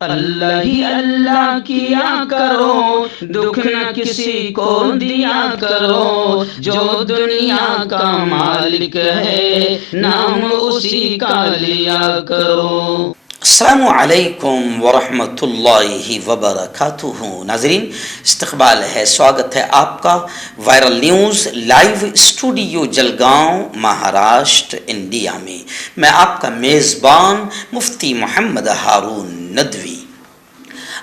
اللہ ہی اللہ کیا کرو، دکھ نہ کسی کو دیا کرو، جو دنیا کا مالک ہے نام اسی کا لیا کرو۔ السلام علیکم ورحمۃ اللہ وبرکاتہ۔ ناظرین، استقبال ہے، سواگت ہے آپ کا viral news live studio Jalgaon Maharashtra India میں۔ میں آپ کا میزبان مفتی محمد ہارون ندوی۔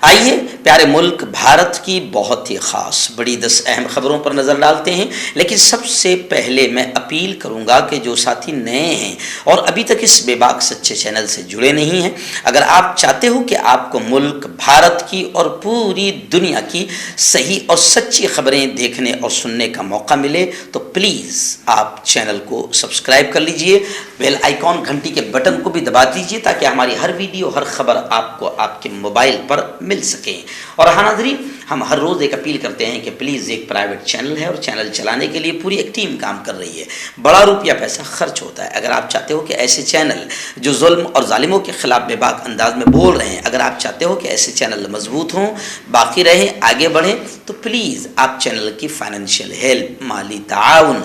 آئیے پیارے ملک بھارت کی بہت ہی خاص بڑی 10 اہم خبروں پر نظر ڈالتے ہیں، لیکن سب سے پہلے میں اپیل کروں گا کہ جو ساتھی نئے ہیں اور ابھی تک اس بے باک سچے چینل سے جڑے نہیں ہیں، اگر آپ چاہتے ہو کہ آپ کو ملک بھارت کی اور پوری دنیا کی صحیح اور سچی خبریں دیکھنے اور سننے کا موقع ملے تو پلیز آپ چینل کو سبسکرائب کر لیجئے، بیل آئیکن گھنٹی کے بٹن کو بھی دبا دیجئے تاکہ ہماری ہر ویڈیو ہر خبر آپ کو آپ کے موبائل پر مل سکیں۔ اور ہاں ناظرین، ہم ہر روز ایک اپیل کرتے ہیں کہ پلیز ایک پرائیویٹ چینل ہے اور چینل چلانے کے لیے پوری ایک ٹیم کام کر رہی ہے، بڑا روپیہ پیسہ خرچ ہوتا ہے۔ اگر آپ چاہتے ہو کہ ایسے چینل جو ظلم اور ظالموں کے خلاف بے باک انداز میں بول رہے ہیں، اگر آپ چاہتے ہو کہ ایسے چینل مضبوط ہوں، باقی رہیں، آگے بڑھیں، تو پلیز آپ چینل کی فائنینشیل ہیلپ، مالی تعاون،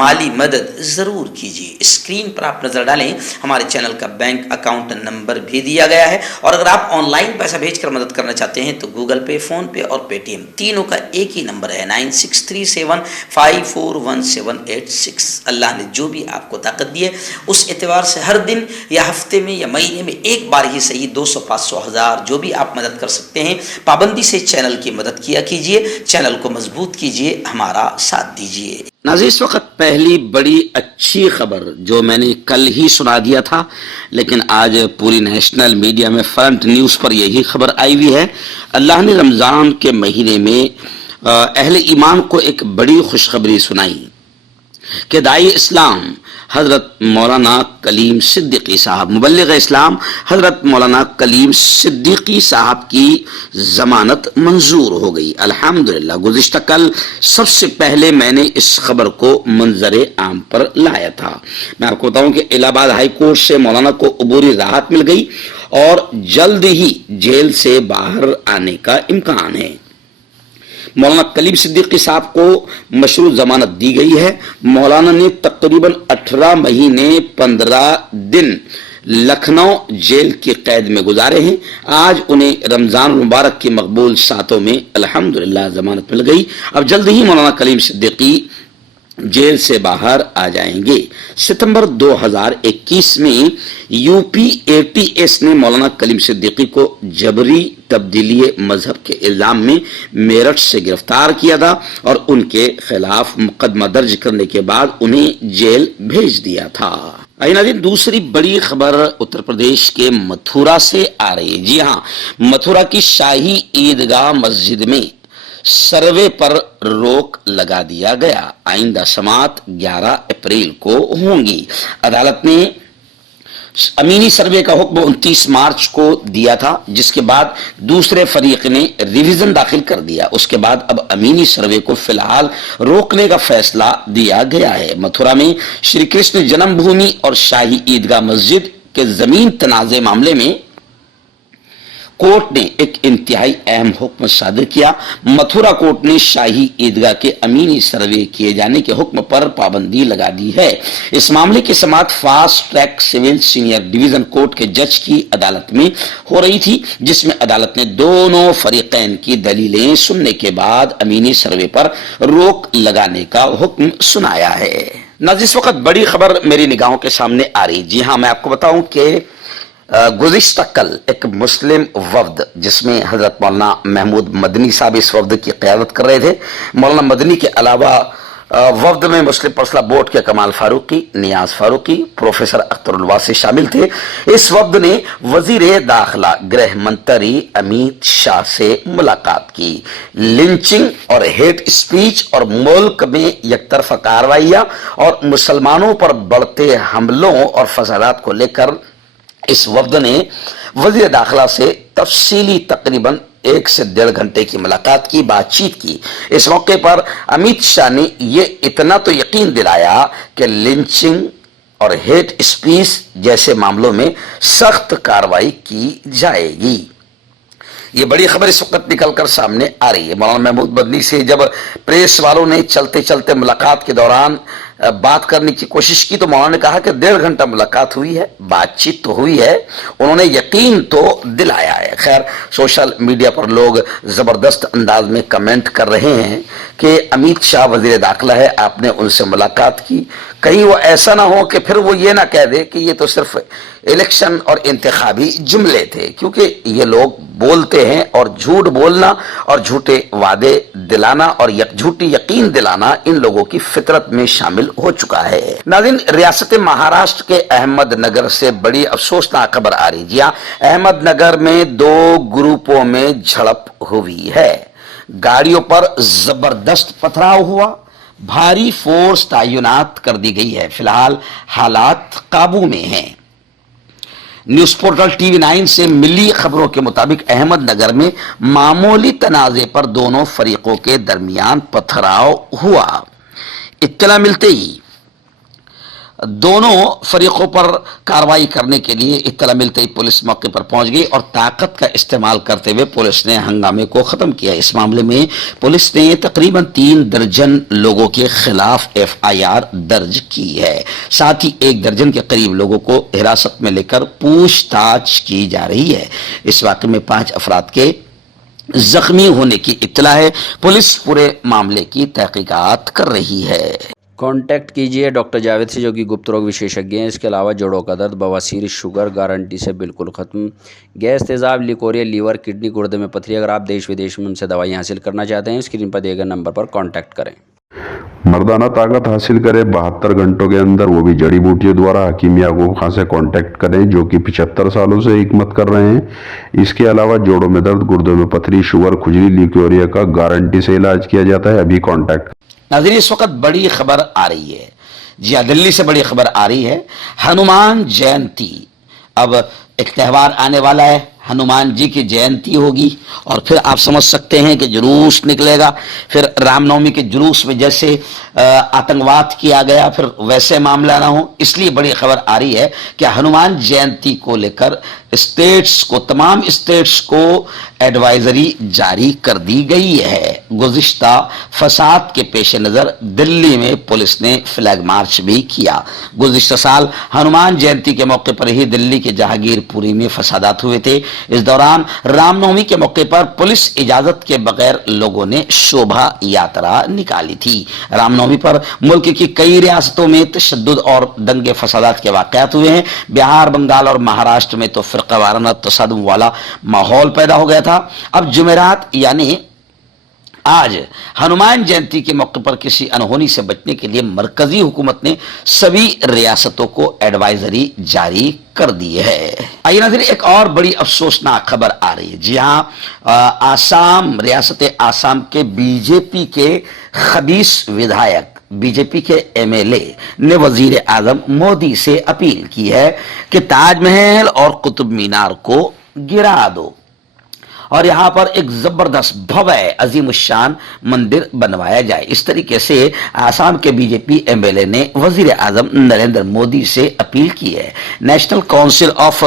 مالی مدد ضرور کیجیے۔ اسکرین پر آپ نظر ڈالیں، ہمارے چینل کا بینک اکاؤنٹ نمبر بھی دیا گیا ہے، اور اگر آپ آن لائن پیسہ بھیج کر مدد کرنا چاہتے ہیں تو گوگل پے، فون پے اور پے ٹی ایم تینوں کا ایک ہی نمبر ہے 9637541786۔ اللہ نے جو بھی آپ کو طاقت دی ہے اس اعتبار سے ہر دن یا ہفتے میں یا مہینے میں ایک بار ہی صحیح 200 500 1000 جو بھی آپ مدد کر سکتے ہیں، پابندی سے چینل کی مدد کیا کیجیے، چینل کو مضبوط کیجیے، ہمارا ساتھ دیجیے۔ ناظرین، اس وقت پہلی بڑی اچھی خبر جو میں نے کل ہی سنا دیا تھا، لیکن آج پوری نیشنل میڈیا میں فرنٹ نیوز پر یہی خبر آئی ہوئی ہے۔ اللہ نے رمضان کے مہینے میں اہل ایمان کو ایک بڑی خوشخبری سنائی کہ داعی اسلام حضرت مولانا کلیم صدیقی صاحب، مبلغ اسلام حضرت مولانا کلیم صدیقی صاحب کی ضمانت منظور ہو گئی۔ الحمدللہ، گزشتہ کل سب سے پہلے میں نے اس خبر کو منظر عام پر لایا تھا۔ میں آپ کو بتاؤں کہ الہ آباد ہائی کورٹ سے مولانا کو عبوری راحت مل گئی اور جلد ہی جیل سے باہر آنے کا امکان ہے۔ مولانا کلیم صدیقی صاحب کو مشروط ضمانت دی گئی ہے۔ مولانا نے تقریباً 18 مہینے 15 دن لکھنؤ جیل کی قید میں گزارے ہیں۔ آج انہیں رمضان المبارک کی مقبول ساتوں میں الحمدللہ ضمانت مل گئی۔ اب جلد ہی مولانا کلیم صدیقی جیل سے باہر آ جائیں گے۔ ستمبر 2021 میں U P A T S نے مولانا کلیم صدیقی کو جبری تبدیلی مذہب کے الزام میں میرٹھ سے گرفتار کیا تھا اور ان کے خلاف مقدمہ درج کرنے کے بعد انہیں جیل بھیج دیا تھا۔ ناظرین، دوسری بڑی خبر اتر پردیش کے متھورا سے آ رہی ہے۔ جی ہاں، متھورا کی شاہی عیدگاہ مسجد میں سروے پر روک لگا دیا گیا۔ آئندہ سماعت 11 اپریل کو ہوں گی۔ عدالت نے امینی سروے کا حکم 29 مارچ کو دیا تھا، جس کے بعد دوسرے فریق نے ریویژن داخل کر دیا۔ اس کے بعد اب امینی سروے کو فی الحال روکنے کا فیصلہ دیا گیا ہے۔ متھورا میں شری کرشن جنم بھومی اور شاہی عیدگاہ مسجد کے زمین تنازع معاملے میں کورٹ نے ایک انتہائی اہم حکم صادر کیا۔ متھورا کورٹ نے شاہی عیدگاہ کے امینی سروے کیے جانے کے حکم پر پابندی لگا دی ہے۔ اس معاملے کی سماعت fast track civil senior division court کے جج کی عدالت میں ہو رہی تھی، جس میں عدالت نے دونوں فریقین کی دلیلیں سننے کے بعد امینی سروے پر روک لگانے کا حکم سنایا ہے۔ ناظرین، اس وقت بڑی خبر میری نگاہوں کے سامنے آ رہی۔ جی ہاں، میں آپ کو بتاؤں کہ گزشتہ کل ایک مسلم وفد جس میں حضرت مولانا محمود مدنی صاحب اس وفد کی قیادت کر رہے تھے، مولانا مدنی کے علاوہ وفد میں مسلم پرسنل بورڈ کے کمال فاروقی، نیاز فاروقی، پروفیسر اختر الواسی شامل تھے۔ اس وفد نے وزیر داخلہ گرہ منتری امیت شاہ سے ملاقات کی۔ لنچنگ اور ہیٹ اسپیچ اور ملک میں یک طرفہ کارروائیاں اور مسلمانوں پر بڑھتے حملوں اور فسادات کو لے کر اس وفد نے وزیر داخلہ سے تفصیلی تقریباً 1 سے 1.5 گھنٹے کی ملاقات کی، بات چیت کی۔ اس موقع پر امیت شاہ نے یہ اتنا تو یقین دلایا کہ لنچنگ اور ہیٹ اسپیچ جیسے معاملوں میں سخت کارروائی کی جائے گی۔ یہ بڑی خبر اس وقت نکل کر سامنے آ رہی ہے۔ مولانا محمود مدنی سے جب پریس والوں نے چلتے چلتے ملاقات کے دوران بات کرنے کی کوشش کی تو مولانا نے کہا کہ 1.5 گھنٹہ ملاقات ہوئی ہے، بات چیت تو ہوئی ہے، انہوں نے یقین تو دلایا ہے۔ خیر سوشل میڈیا پر لوگ زبردست انداز میں کمنٹ کر رہے ہیں کہ امیت شاہ وزیر داخلہ ہے، آپ نے ان سے ملاقات کی، کہیں وہ ایسا نہ ہو کہ پھر وہ یہ نہ کہہ دے کہ یہ تو صرف الیکشن اور انتخابی جملے تھے، کیونکہ یہ لوگ بولتے ہیں اور جھوٹ بولنا اور جھوٹے وعدے دلانا اور جھوٹی یقین دلانا ان لوگوں کی فطرت میں شامل ہو چکا ہے۔ ناظرین، ریاست مہاراشٹر کے احمد نگر سے بڑی افسوسناک خبر آ رہی۔ جی ہاں، احمد نگر میں 2 گروپوں میں جھڑپ ہوئی ہے، گاڑیوں پر زبردست پتھراؤ ہوا، بھاری فورس تعینات کر دی گئی ہے، فی الحال حالات قابو میں ہیں۔ نیوز پورٹل ٹی وی 9 سے ملی خبروں کے مطابق احمد نگر میں معمولی تنازع پر دونوں فریقوں کے درمیان پتھراؤ ہوا۔ اطلاع ملتے ہی دونوں فریقوں پر کارروائی کرنے کے لیے اطلاع ملتے ہی پولیس موقع پر پہنچ گئی اور طاقت کا استعمال کرتے ہوئے پولیس نے ہنگامے کو ختم کیا۔ اس معاملے میں پولیس نے تقریباً 3 درجن لوگوں کے خلاف FIR درج کی ہے، ساتھ ہی 1 درجن کے قریب لوگوں کو حراست میں لے کر پوچھ تاچھ کی جا رہی ہے۔ اس واقعے میں 5 افراد کے زخمی ہونے کی اطلاع ہے۔ پولیس پورے معاملے کی تحقیقات کر رہی ہے۔ کانٹیکٹ کیجیے ڈاکٹر جاوید سے جو کہ گپت روگ وشیشجঞ ہیں۔ اس کے علاوہ جوڑوں کا درد، بواسیر، شوگر گارنٹی سے بالکل ختم، گیس، تیزاب، لیکوریا، لیور، کڈنی، گردے میں پتھری۔ اگر آپ دیش ودیش میں ان سے دوائیں حاصل کرنا چاہتے ہیں اسکرین پر دیے گئے نمبر پر کانٹیکٹ کریں۔ مردانہ طاقت حاصل کرے 72 گھنٹوں کے اندر، وہ بھی جڑی بوٹیوں دوارا، حکیم یعقوب خان سے کانٹیکٹ کریں جو کہ 75 سالوں سے حکمت کر رہے ہیں۔ اس کے علاوہ جوڑوں میں درد، گردوں میں پتھری، شوگر، کھجلی، لیکوریا کا گارنٹی سے علاج کیا جاتا ہے۔ ابھی کانٹیکٹ۔ ناظرین، اس وقت بڑی خبر آ رہی ہے، جی ہاں، دلی سے بڑی خبر آ رہی ہے۔ ہنومان جینتی، اب ایک تہوار آنے والا ہے، ہنومان جی کی جینتی ہوگی اور پھر آپ سمجھ سکتے ہیں کہ جلوس نکلے گا۔ پھر رام نومی کے جلوس میں جیسے آتنکواد کیا گیا پھر ویسے معاملہ نہ ہو، اس لیے بڑی خبر آ رہی ہے کہ ہنومان جینتی کو لے کر تمام اسٹیٹس کو ایڈوائزری جاری کر دی گئی ہے۔ گزشتہ فساد کے پیش نظر دلی میں پولیس نے فلیگ مارچ بھی کیا۔ گزشتہ سال ہنومان جینتی کے موقع پر ہی دلی کے جہانگیر پوری میں فسادات ہوئے تھے۔ اس دوران رام نومی کے موقع پر پولیس اجازت کے بغیر لوگوں نے شوبھا یاترا نکالی تھی۔ رام نومی پر ملک کی کئی ریاستوں میں تشدد اور دنگے فسادات کے واقعات ہوئے ہیں۔ بہار، بنگال اور مہاراشٹر میں تو فرقہ وارانہ تصادم والا ماحول پیدا ہو گیا تھا۔ اب جمعرات یعنی آج ہنومان جینتی کے موقع پر کسی انہونی سے بچنے کے لیے مرکزی حکومت نے سبھی ریاستوں کو ایڈوائزری جاری کر دی ہے۔ آئیے ناظرین، ایک اور بڑی افسوسناک خبر آ رہی ہے۔ جی ہاں، ریاست آسام کے BJP کے خبیث ودھائک، BJP کے MLA نے وزیر اعظم مودی سے اپیل کی ہے کہ تاج محل اور قطب مینار کو گرا دو اور یہاں پر ایک زبردست بھوے عظیم الشان مندر بنوایا جائے۔ اس طریقے سے آسام کے BJP MLA نے وزیر اعظم نریندر مودی سے اپیل کی ہے۔ National council of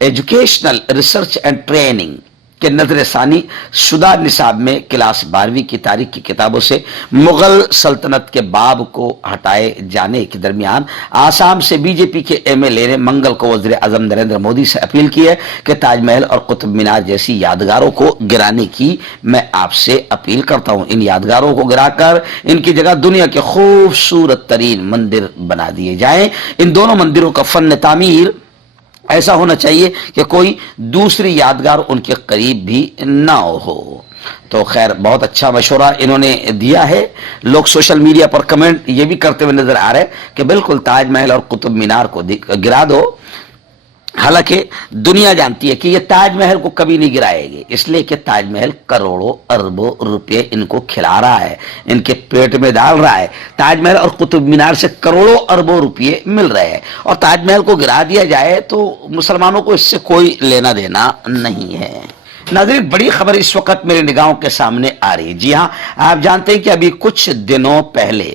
educational research and training کے نظر ثانی شدہ نصاب میں کلاس 12ویں کی تاریخ کی کتابوں سے مغل سلطنت کے باب کو ہٹائے جانے کے درمیان آسام سے BJP کے MLA نے منگل کو وزیر اعظم نریندر مودی سے اپیل کی ہے کہ تاج محل اور قطب مینار جیسی یادگاروں کو گرانے کی میں آپ سے اپیل کرتا ہوں۔ ان یادگاروں کو گرا کر ان کی جگہ دنیا کے خوبصورت ترین مندر بنا دیے جائیں۔ ان دونوں مندروں کا فن تعمیر ایسا ہونا چاہیے کہ کوئی دوسری یادگار ان کے قریب بھی نہ ہو۔ تو خیر، بہت اچھا مشورہ انہوں نے دیا ہے۔ لوگ سوشل میڈیا پر کمنٹ یہ بھی کرتے ہوئے نظر آ رہے ہیں کہ بالکل تاج محل اور قطب مینار کو گرا دو۔ حالانکہ دنیا جانتی ہے کہ یہ تاج محل کو کبھی نہیں گرائے گی، اس لیے کہ تاج محل کروڑوں اربوں روپے ان کو کھلا رہا ہے، ان کے پیٹ میں ڈال رہا ہے۔ تاج محل اور قطب مینار سے کروڑوں اربوں روپے مل رہے ہیں اور تاج محل کو گرا دیا جائے تو مسلمانوں کو اس سے کوئی لینا دینا نہیں ہے۔ ناظرین، بڑی خبر اس وقت میرے نگاہوں کے سامنے آ رہی ہے۔ جی ہاں، آپ جانتے ہیں کہ ابھی کچھ دنوں پہلے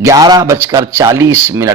11:40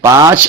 5